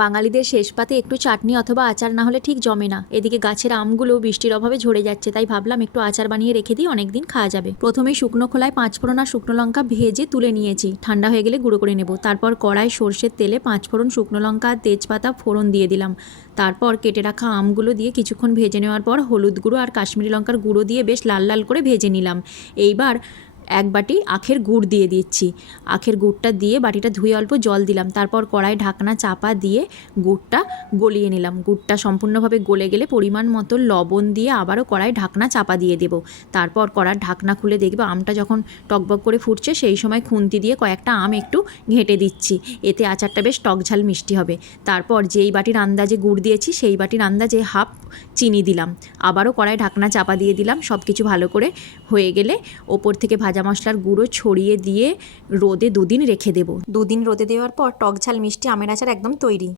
বাঙালিদের শেষ পাতে একটু চাটনি অথবা আচার না হলে ঠিক জমে না। এদিকে গাছের আমগুলো বৃষ্টির অভাবে ঝরে যাচ্ছে, তাই ভাবলাম একটু আচার বানিয়ে রেখে দিই, অনেকদিন খাওয়া যাবে। প্রথমে শুকনো খোলায় 5 ফোড়ন আর শুকনো লঙ্কা ভেজে তুলে নিয়েছি, ঠান্ডা হয়ে গেলে গুঁড়ো করে নেব। তারপর কড়াই সর্ষের তেলে 5 ফোড়ন, শুকনো লঙ্কা আর তেজপাতা ফোড়ন দিয়ে দিলাম। তারপর কেটে রাখা আমগুলো দিয়ে কিছুক্ষণ ভেজে নেওয়ার পর হলুদ গুঁড়ো আর কাশ্মীরি লঙ্কার গুঁড়ো দিয়ে বেশ লাল লাল করে ভেজে নিলাম। এইবার 1 বাটি আখের গুড় দিয়ে দিচ্ছি। আখের গুড়টা দিয়ে বাটিটা ধুয়ে অল্প জল দিলাম। তারপর কড়াই ঢাকনা চাপা দিয়ে গুড়টা গলিয়ে নিলাম। গুড়টা সম্পূর্ণভাবে গলে গেলে পরিমাণ মতো লবণ দিয়ে আবারও কড়াই ঢাকনা চাপা দিয়ে দেব। তারপর কড়ার ঢাকনা খুলে দেখবে আমটা যখন টকবক করে ফুটছে, সেই সময় খুন্তি দিয়ে কয়েকটা আম একটু ঘেঁটে দিচ্ছি। এতে আচারটা বেশ টকঝাল মিষ্টি হবে। তারপর যেই বাটির আন্দাজে গুড় দিয়েছি সেই বাটির আন্দাজে হাফ চিনি দিলাম। আবারও কড়াই ঢাকনা চাপা দিয়ে দিলাম। সব কিছু ভালো করে হয়ে গেলে ওপর থেকে ভাজা মশলার গুঁড়ো ছড়িয়ে দিয়ে রোদে 2 দিন রেখে দেব। 2 দিন রোদে দেওয়ার পর টকঝাল মিষ্টি আমের আচার একদম তৈরি।